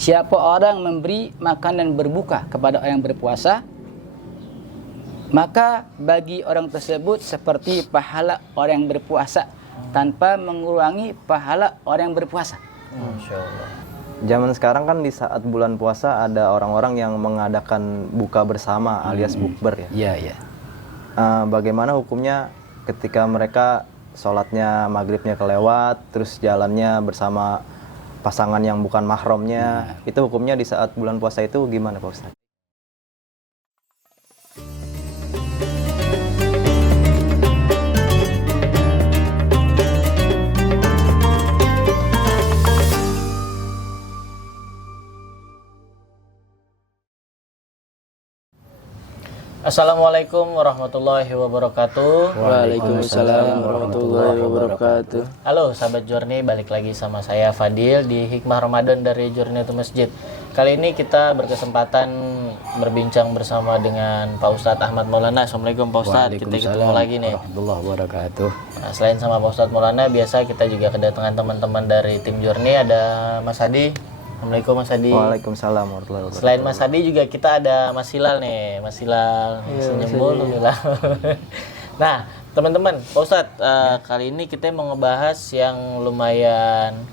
Siapa orang memberi makanan berbuka kepada orang yang berpuasa, maka bagi orang tersebut seperti pahala orang yang berpuasa tanpa mengurangi pahala orang yang berpuasa. Masya Allah. Zaman sekarang kan di saat bulan puasa ada orang-orang yang mengadakan buka bersama alias bukber ya. Iya. Bagaimana hukumnya ketika mereka sholatnya maghribnya kelewat, terus jalannya bersama pasangan yang bukan mahramnya, itu hukumnya di saat bulan puasa itu gimana Pak Ustadz? Assalamualaikum warahmatullahi wabarakatuh. Waalaikumsalam warahmatullahi wabarakatuh. Halo sahabat Journey, balik lagi sama saya Fadil di Hikmah Ramadan dari Journey to Masjid. Kali ini kita berkesempatan berbincang bersama dengan Pak Ustadz Ahmad Maulana. Assalamualaikum Pak Ustadz, kita ketemu lagi nih. Warahmatullahi wabarakatuh. Nah, selain sama Pak Ustadz Maulana, biasa kita juga kedatangan teman-teman dari tim Journey. Ada Mas Hadi. Assalamualaikum Mas Hadi. Waalaikumsalam warahmatullahi wabarakatuh. Selain Mas Hadi juga kita ada Mas Hilal nih. Mas Hilal senyum mulu Hilal. Nah teman-teman, Pak Ustadz, kali ini kita mau ngebahas yang lumayan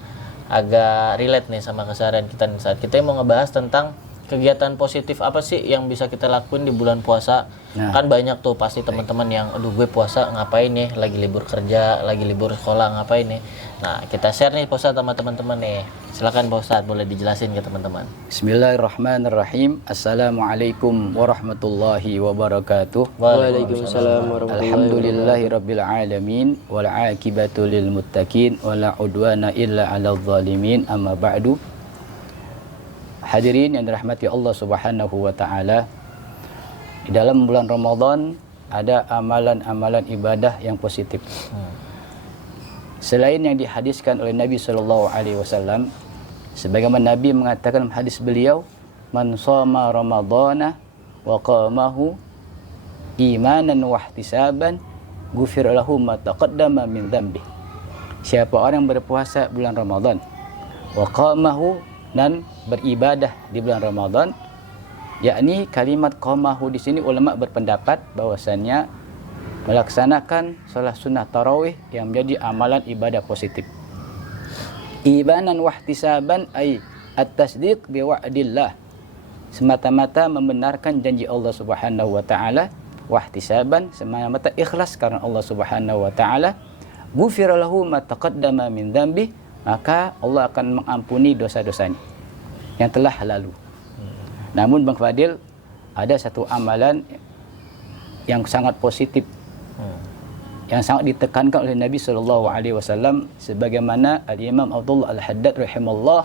agak relate nih sama keseharian kita nih. Saat kita mau ngebahas tentang kegiatan positif apa sih yang bisa kita lakuin di bulan puasa. Kan banyak tuh pasti teman-teman yang aduh gue puasa ngapain nih, lagi libur kerja, lagi libur sekolah ngapain nih. Nah kita share nih Pak Ustadz sama teman-teman nih. Silakan Pak Ustadz, boleh dijelasin ke teman-teman. Bismillahirrahmanirrahim. Assalamualaikum warahmatullahi wabarakatuh. Waalaikumsalam warahmatullahi Alhamdulillahirabbil alamin wal aqibatu lil muttaqin wala udwana illa 'alal zalimin. Amma ba'du. Hadirin yang dirahmati Allah Subhanahu wa taala. Di dalam bulan Ramadan ada amalan-amalan ibadah yang positif. Selain yang dihadiskan oleh Nabi sallallahu alaihi wasallam, sebagaimana Nabi mengatakan dalam hadis beliau, "Man shoma ramadhana wa qamahu imanan wa ihtisaban, ghufira lahu ma taqaddama min dzambi." Siapa orang berpuasa bulan Ramadan, wa qamahu, dan beribadah di bulan Ramadan, yakni kalimat qamahu di sini ulama berpendapat bahwasannya melaksanakan salat sunnah tarawih yang menjadi amalan ibadah positif. Imanan wa ihtisaban ay at-tasdiq bi wa'dillah, semata-mata membenarkan janji Allah Subhanahu wa taala, wa ihtisaban semata-mata ikhlas karena Allah Subhanahu wa taala, ghufira lahu ma taqaddama min dzambi, maka Allah akan mengampuni dosa-dosanya yang telah lalu. Namun Bang Fadil, ada satu amalan yang sangat positif, yang sangat ditekankan oleh Nabi sallallahu alaihi wasallam, sebagaimana Al-Imam Abdullah Al-Haddad rahimahullah,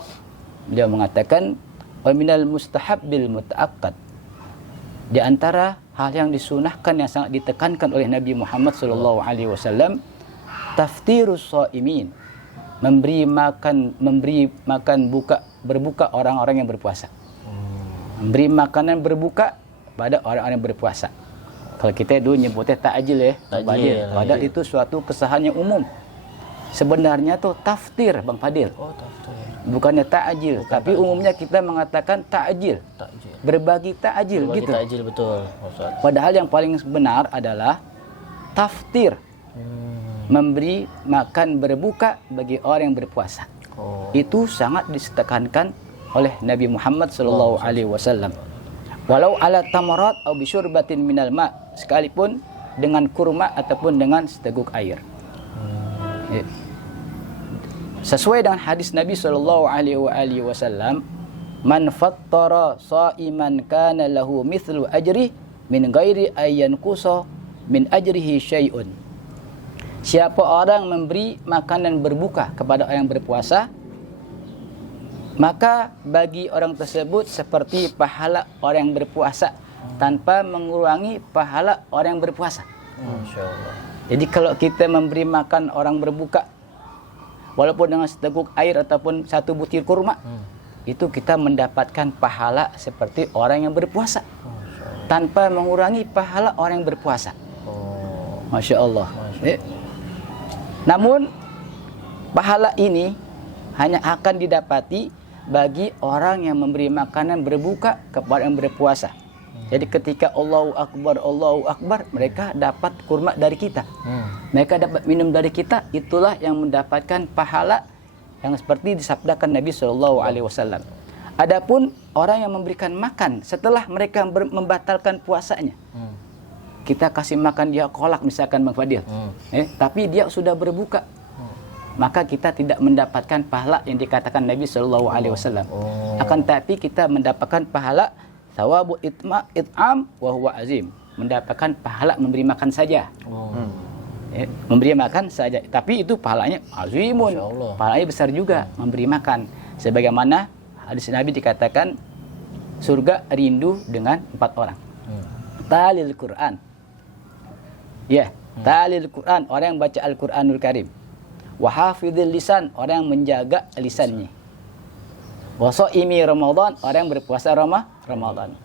beliau mengatakan, wa minal mustahabbil mutaakkad, di antara hal yang disunahkan yang sangat ditekankan oleh Nabi Muhammad sallallahu alaihi wasallam, taftirus shaimin, memberi makan berbuka orang-orang yang berpuasa. Memberi makanan berbuka pada orang-orang yang berpuasa. Kalau kita dulu nyebutnya ta'jil ya, padahal itu suatu kesahan yang umum. Sebenarnya tuh taftir Bang Fadil. Oh taftir. Bukannya ta'jil, tapi umumnya kita mengatakan ta'jil. Berbagi ta'jil gitu. Ta'jil betul, Ustaz. Padahal yang paling benar adalah taftir. Memberi makan berbuka bagi orang yang berpuasa. Itu sangat ditekankan oleh Nabi Muhammad sallallahu alaihi wasallam. Walau ala tamarat au bisyurbatin minal ma, sekalipun dengan kurma ataupun dengan seteguk air. Sesuai dengan hadis Nabi sallallahu alaihi wasallam, man fattara shaiman kana lahu mithlu ajri min ghairi ayyan qusa min ajrihi syai'un. Siapa orang memberi makanan berbuka kepada orang yang berpuasa, maka bagi orang tersebut seperti pahala orang yang berpuasa tanpa mengurangi pahala orang yang berpuasa. Masya Allah. Jadi kalau kita memberi makan orang berbuka, walaupun dengan seteguk air ataupun satu butir kurma, itu kita mendapatkan pahala seperti orang yang berpuasa tanpa mengurangi pahala orang yang berpuasa. Masya Allah. Namun pahala ini hanya akan didapati bagi orang yang memberi makanan berbuka kepada yang berpuasa. Jadi ketika Allahu Akbar, mereka dapat kurma dari kita. Mereka dapat minum dari kita, itulah yang mendapatkan pahala yang seperti disabdakan Nabi SAW. Adapun orang yang memberikan makan setelah mereka membatalkan puasanya, kita kasih makan dia kolak misalkan Bang Fadil, tapi dia sudah berbuka, maka kita tidak mendapatkan pahala yang dikatakan Nabi SAW. Akan tapi kita mendapatkan pahala thawabu it'am wa huwa azim, mendapatkan pahala memberi makan saja. Memberi makan saja, tapi itu pahalanya azimun, pahalanya besar juga memberi makan. Sebagaimana hadis Nabi dikatakan surga rindu dengan 4 orang. Talil Quran, talil Quran, orang yang baca Al-Quranul Karim. Wahafidhil lisan, orang yang menjaga lisannya. Wasoimi Ramadan, orang yang berpuasa Ramadan.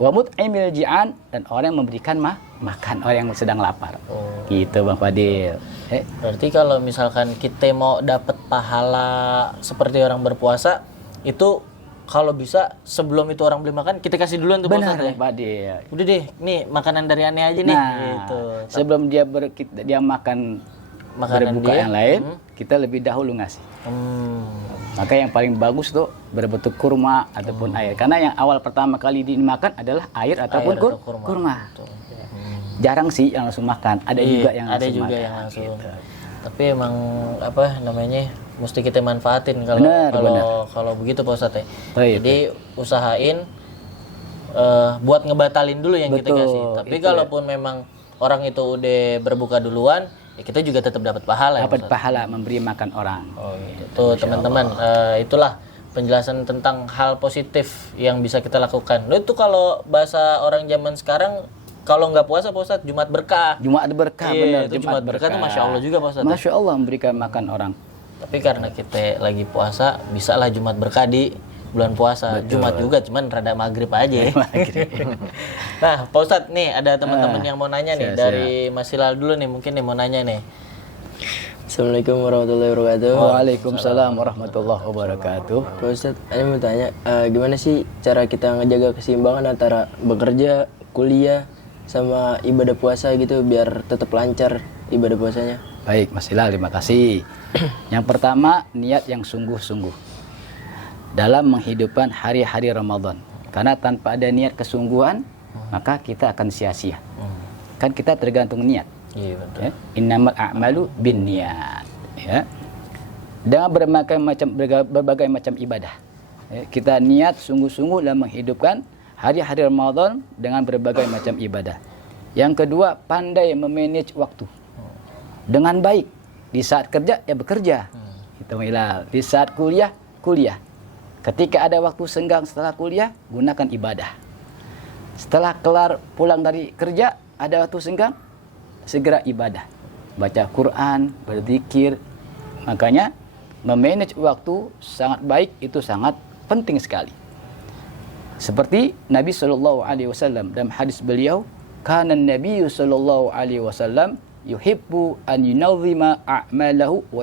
Wa mut'imil ji'an, dan orang yang memberikan makan orang yang sedang lapar. Gitu Bang Fadil. Berarti kalau misalkan kita mau dapat pahala seperti orang berpuasa, itu kalau bisa sebelum itu orang beli makan, kita kasih duluan tuh Benar Bang Fadil. Udah deh, nih makanan dari aneh aja nih. Gitu. Sebelum dia makan Makanan berbuka dia, yang lain, kita lebih dahulu ngasih. Maka yang paling bagus tuh berbentuk kurma ataupun air. Karena yang awal pertama kali dimakan adalah air ataupun kurma. Jarang sih yang langsung makan. Ada juga yang ada langsung juga makan. yang langsung. Gitu. Tapi emang apa namanya, mesti kita manfaatin Benar. kalau begitu Pak Ustadz ya. Baik. Jadi usahain buat ngebatalin dulu yang kita Betul, kasih. Tapi itu kalaupun memang orang itu udah berbuka duluan, ya kita juga tetap dapat pahala. Dapat pahala memberi makan orang. Oh gitu. Tuh teman-teman, itulah penjelasan tentang hal positif yang bisa kita lakukan. Lo itu kalau bahasa orang zaman sekarang, kalau nggak puasa Pak Ustadz, Jumat berkah. Jumat berkah, benar. Itu Jumat berkah tuh Masya Allah juga Pak Ustadz. Masya Allah memberikan makan orang. Tapi karena kita lagi puasa, bisalah Jumat berkah di bulan puasa. Betul. Jumat juga, cuman rada maghrib aja. Nah, Pak Ustadz nih ada teman-teman yang mau nanya nih dari Mas Hilal dulu nih, mungkin nih mau nanya nih. Assalamualaikum warahmatullahi wabarakatuh. Waalaikumsalam warahmatullahi wabarakatuh. Pak Ustadz, saya mau tanya, gimana sih cara kita ngejaga keseimbangan antara bekerja, kuliah, sama ibadah puasa gitu biar tetap lancar ibadah puasanya? Baik, Mas Hilal, terima kasih. Yang pertama, niat yang sungguh-sungguh dalam menghidupkan hari-hari Ramadan. Karena tanpa ada niat kesungguhan, maka kita akan sia-sia. Kan kita tergantung niat. Iya betul. Ya? Innamal a'malu binniyat. Ya. Dengan berbagai macam ibadah. Ya, kita niat sungguh-sungguh dalam menghidupkan hari-hari Ramadan dengan berbagai macam ibadah. Yang kedua, pandai memanage waktu dengan baik. Di saat kerja, ya bekerja. Itu Hilal. Di saat kuliah, kuliah. Ketika ada waktu senggang setelah kuliah, gunakan ibadah. Setelah kelar pulang dari kerja, ada waktu senggang, segera ibadah. Baca Quran, berzikir. Makanya memanage waktu sangat baik, itu sangat penting sekali. Seperti Nabi SAW dalam hadis beliau, kana Nabi SAW yuhibbu an yunazima a'malahu wa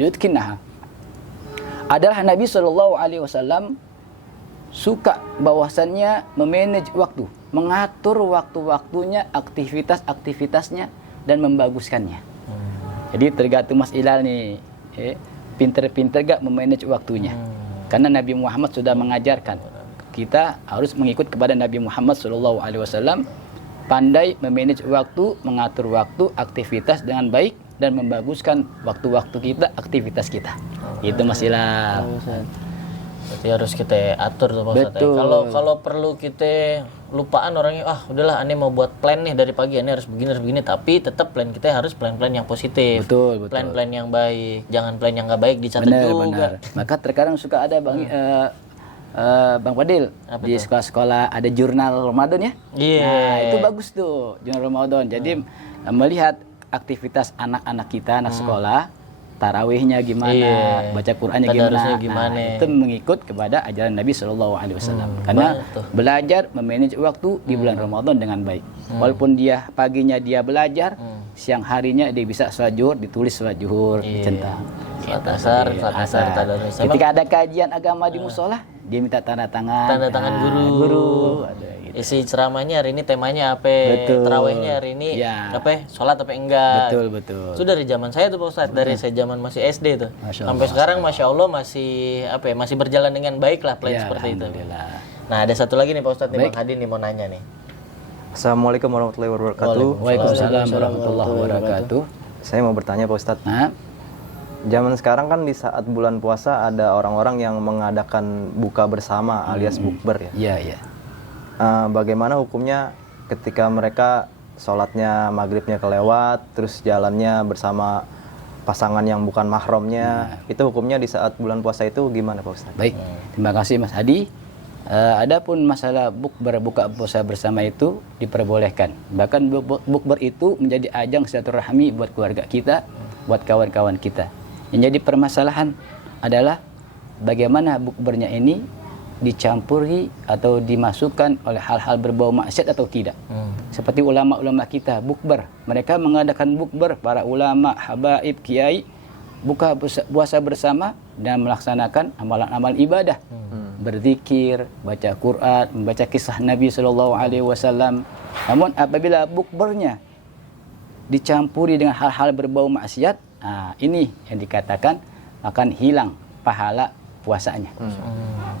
yutqinaha. Adalah Nabi SAW suka bahwasannya memanage waktu, mengatur waktu-waktunya, aktivitas-aktivitasnya, dan membaguskannya. Jadi tergantung Mas Hilal nih, pinter-pinter gak memanage waktunya. Karena Nabi Muhammad sudah mengajarkan, kita harus mengikut kepada Nabi Muhammad SAW, pandai memanage waktu, mengatur waktu, aktivitas dengan baik, dan membaguskan waktu-waktu kita, aktivitas kita. Itu Mas Hilal. Berarti harus kita atur tuh Pak Ustadz. Kalau perlu kita lupaan orangnya, udahlah aneh mau buat plan nih dari pagi, aneh harus begini, tapi tetap plan kita harus plan-plan yang positif. Betul. Plan-plan yang baik, jangan plan yang nggak baik dicatat juga. Benar. Maka terkadang suka ada Bang Fadil, di sekolah-sekolah ada jurnal Ramadan ya. Iya. Nah, itu bagus tuh, jurnal Ramadan. Jadi melihat aktivitas anak-anak kita, anak sekolah, tarawihnya gimana, baca Qur'annya gimana. Nah, itu mengikut kepada ajaran Nabi SAW. Karena belajar memanage waktu di bulan Ramadan dengan baik. Walaupun dia paginya dia belajar, siang harinya dia bisa sholat zuhur, ditulis sholat zuhur, dicentang. Sholat asar, tadarus. Ketika ada kajian agama di musola, dia minta tanda tangan. Tanda tangan guru. Ada gitu. Isi ceramahnya hari ini temanya apa? Betul. Terawihnya hari ini Ya. apa? Sholat apa enggak? Betul. Itu dari zaman saya tuh Pak Ustadz, dari saya zaman masih SD tuh. Masya Sampai sekarang Masya Allah masih apa ya? Masih berjalan dengan baik lah plan Ya, seperti itu. alhamdulillah. Nah, ada satu lagi nih Pak Ustadz nih, Bang Hadi nih mau nanya nih. Assalamualaikum warahmatullahi wabarakatuh. Waalaikumsalam warahmatullahi wabarakatuh. Saya mau bertanya Pak Ustadz. Nah, Zaman sekarang kan di saat bulan puasa ada orang-orang yang mengadakan buka bersama alias bukber ya. iya. Bagaimana hukumnya ketika mereka sholatnya maghribnya kelewat, terus jalannya bersama pasangan yang bukan mahramnya, itu hukumnya di saat bulan puasa itu gimana Pak Ustadz? Baik, terima kasih Mas Hadi. Adapun masalah bukber buka puasa bersama itu diperbolehkan. Bahkan bukber itu menjadi ajang silaturahmi buat keluarga kita, buat kawan-kawan kita. Yang jadi permasalahan adalah bagaimana bukbernya ini dicampuri atau dimasukkan oleh hal-hal berbau maksiat atau tidak. Seperti ulama-ulama kita bukber, mereka mengadakan bukber, para ulama, habaib, kiai buka puasa bersama dan melaksanakan amalan-amalan ibadah, berzikir, baca Quran, membaca kisah Nabi SAW. Namun apabila bukbernya dicampuri dengan hal-hal berbau maksiat, ini yang dikatakan akan hilang pahala puasanya.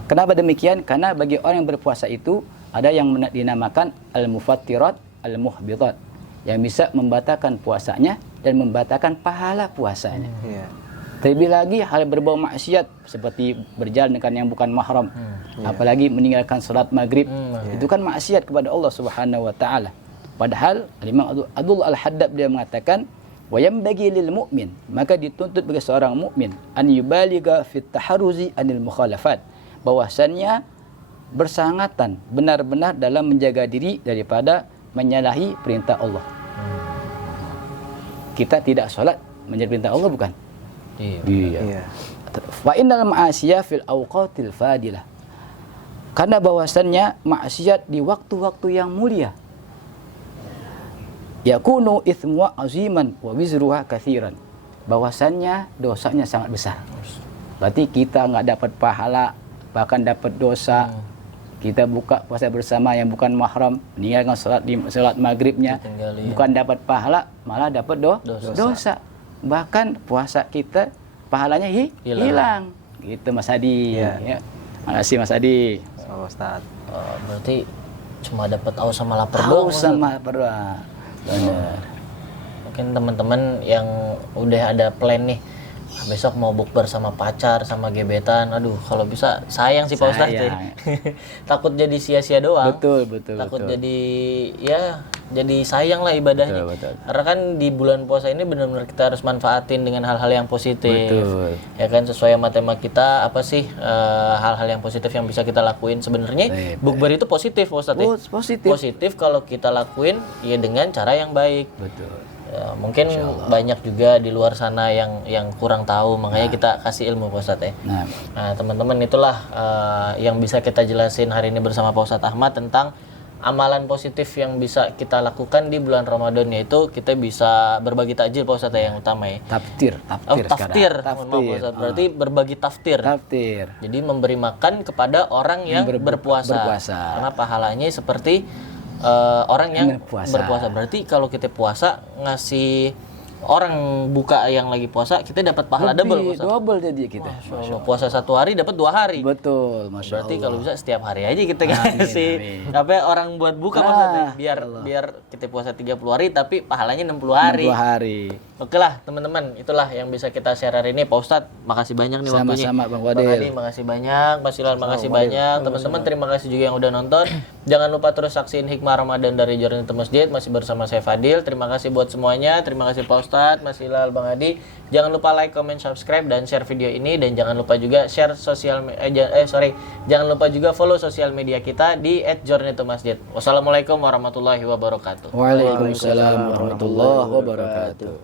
Kenapa demikian? Karena bagi orang yang berpuasa itu ada yang dinamakan al-mufattirat, al-muhbitat, yang bisa membatalkan puasanya dan membatalkan pahala puasanya. Terlebih lagi hal berbau maksiat seperti berjalan dengan yang bukan mahram, apalagi meninggalkan salat maghrib, itu kan maksiat kepada Allah Subhanahu wa taala. Padahal Imam Abdul Al-Haddad dia mengatakan, wa yanbaghi lil mu'min, maka dituntut bagi seorang mukmin an yubaligha fit taharruzi anil mukhalafat, bahwasannya bersangatan benar-benar dalam menjaga diri daripada menyalahi perintah Allah. Kita tidak sholat menjadi perintah Allah, bukan? Iya. Wa innal ma'asiyah fil awqatil fadilah, karena bahwasannya maksiat di waktu-waktu yang mulia, yakunu ithmu aziman wa wizruha katsiran, bahwasannya dosanya sangat besar. Berarti kita nggak dapat pahala, bahkan dapat dosa. Kita buka puasa bersama yang bukan mahram, meninggalkan salat maghribnya, bukan dapat pahala, malah dapat dosa. Bahkan puasa kita pahalanya hilang. Gitu Mas Hadi. Ya. Makasih Mas Hadi. Ustaz. Berarti cuma dapat haus sama lapar doang. Haus sama lapar doang. Benar. Mungkin teman-teman yang udah ada plan nih, besok mau bukber sama pacar, sama gebetan, aduh kalau bisa sayang sih Pak Ustadz ya. Takut jadi sia-sia doang. Betul. Takut jadi jadi sayang lah ibadahnya. Betul. Karena kan di bulan puasa ini benar-benar kita harus manfaatin dengan hal-hal yang positif. Betul. Ya kan, sesuai sama tema kita, apa sih hal-hal yang positif yang bisa kita lakuin sebenarnya. Bukber itu positif Pak Ustadz ya. Positif kalau kita lakuin ya dengan cara yang baik. Betul. Ya, mungkin banyak juga di luar sana yang kurang tahu, makanya kita kasih ilmu Pak Ustadz ya. Nah teman-teman, itulah yang bisa kita jelasin hari ini bersama Pak Ustadz Ahmad tentang amalan positif yang bisa kita lakukan di bulan Ramadan, yaitu kita bisa berbagi takjil Pak Ustadz yang utama ya. Taftir. Taftir. Mohon maaf Pak Ustadz, berarti berbagi taftir. Jadi memberi makan kepada orang yang berpuasa. Karena pahalanya seperti orang yang berpuasa. Berarti kalau kita puasa ngasih orang buka yang lagi puasa, kita dapat pahala double jadi kita. Masya Allah, puasa 1 hari dapat 2 hari. Betul, Masya Berarti Allah. kalau bisa setiap hari aja kita ngasih apa orang buat buka maksudnya. Biar kita puasa 30 hari tapi pahalanya 60 hari. 60 hari. Oke lah teman-teman, itulah yang bisa kita share hari ini. Pak Ustadz, makasih banyak nih waktunya. Sama-sama Bang Bang Hadi, makasih banyak. Mas Hilal, makasih banyak. Teman-teman, terima kasih juga yang udah nonton. Jangan lupa terus saksiin Hikmah Ramadan dari Journey to Masjid. Masih bersama saya Fadil. Terima kasih buat semuanya. Terima kasih Pak Ustadz, Mas Hilal, Bang Hadi. Jangan lupa like, comment, subscribe, dan share video ini. Dan jangan lupa juga share jangan lupa juga follow sosial media kita di @journey2masjid. Wassalamualaikum warahmatullahi wabarakatuh. Waalaikumsalam warahmatullahi wabarakatuh.